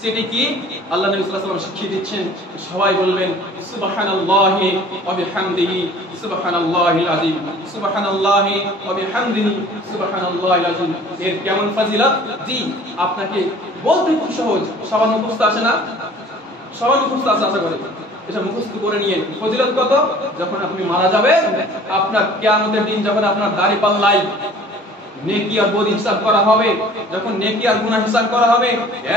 সেটি কি? আল্লাহ নবী সাল্লাল্লাহু আলাইহি ওয়াসাল্লাম শিখিয়ে দিচ্ছেন, সবাই বলবেন সুবহানাল্লাহি ওয়া বিহামদিহি সুবহানাল্লাহিল আযীম, সুবহানাল্লাহি ওয়া বিহামদিহি সুবহানাল্লাহিল আযীম। এর কেমন ফজিলত? জি, আপনাকে বলতে খুব সহজ, সবার মুখস্থ আসে না? সবার মুখস্থ আছে আশা করি। এটা মুখস্থ করে নিয়ে ফজিলত কত? যখন আপনি মারা যাবেন, আপনার কিয়ামতের দিন যখন আপনার দাড়িপাল্লায় নেকি আর বদ হিসাব করা হবে, যখন নেকি আর গুনাহ হিসাব করা হবে,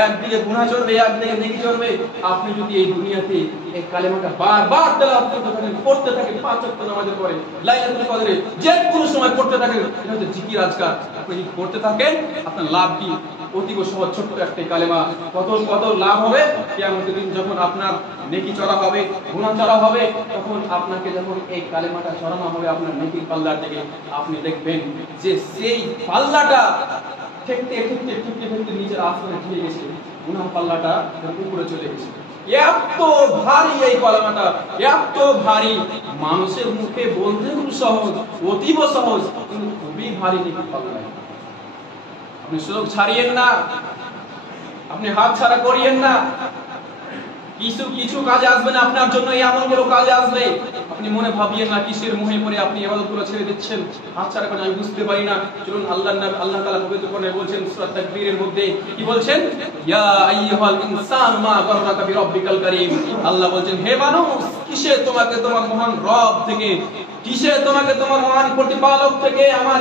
একদিকে গুনাহ চলবে একদিকে নেকি চলবে, আপনি যদি এই দুনিয়াতে এই কালেমাটা বারবার তেলাওয়াত করতে থাকেন, পড়তে থাকেন, 5 ওয়াক্ত নামাজের পরে, লাইলাতুল কদরে যে কোনো সময় পড়তে থাকেন, এটা হচ্ছে জিকির আজকার, আপনি যদি পড়তে থাকেন আপনার লাভ কি? অতীব সহজ ছোট্ট একটা কালেমা, কত কত লাভ হবে কিয়ামতের দিন যখন আপনার নেকি চড়া হবে, গুনাহ চড়া হবে, তখন আপনাকে যখন এই কালেমাটা চড়ানো হবে আপনার নেকির পাল্লার দিকে, আপনি দেখবেন যে সেই পাল্লাটা ঠেকতে ঠেকতে ঠেকতে ঠেকতে নিচের আসমানে ঢিলে গেছে, গুনাহ পাল্লাটা উপরে চলে গেছে। এত ভারী এই কালেমাটা, এত ভারী, মানুষের মুখে বলতে খুব সহজ, অতীব সহজ, কিন্তু খুবই ভারী নেকির পাল্লা। আপনি সুযোগ ছাড়িয়েন না, আপনি হাত ছাড়া করিয়েন না। কিছু কিছু কাজে আসবে না আপনার জন্য, এই আমলগুলো কাজে আসবে। আপনি মনে ভাবিয়েন না কিসের মোহে পড়ে আপনি ইবাদতগুলো ছেড়ে দিচ্ছেন, হাত ছাড়া করেন, আমি বুঝতে পারি না। চলুন আল্লাহ তাআলা পবিত্র কোরআনে বলছেন সূরা তাকবীরের মধ্যে কি বলছেন? ইয়া আইয়ুহাল ইনসানু মা গাররাকা বিরাব্বিকাল কারীম। আল্লাহ বলছেন, হে মানুষ, কিসে তোমাকে তোমার মহান রব থেকে, কিসে তোমাকে তোমার মহান প্রতিপালক থেকে আমার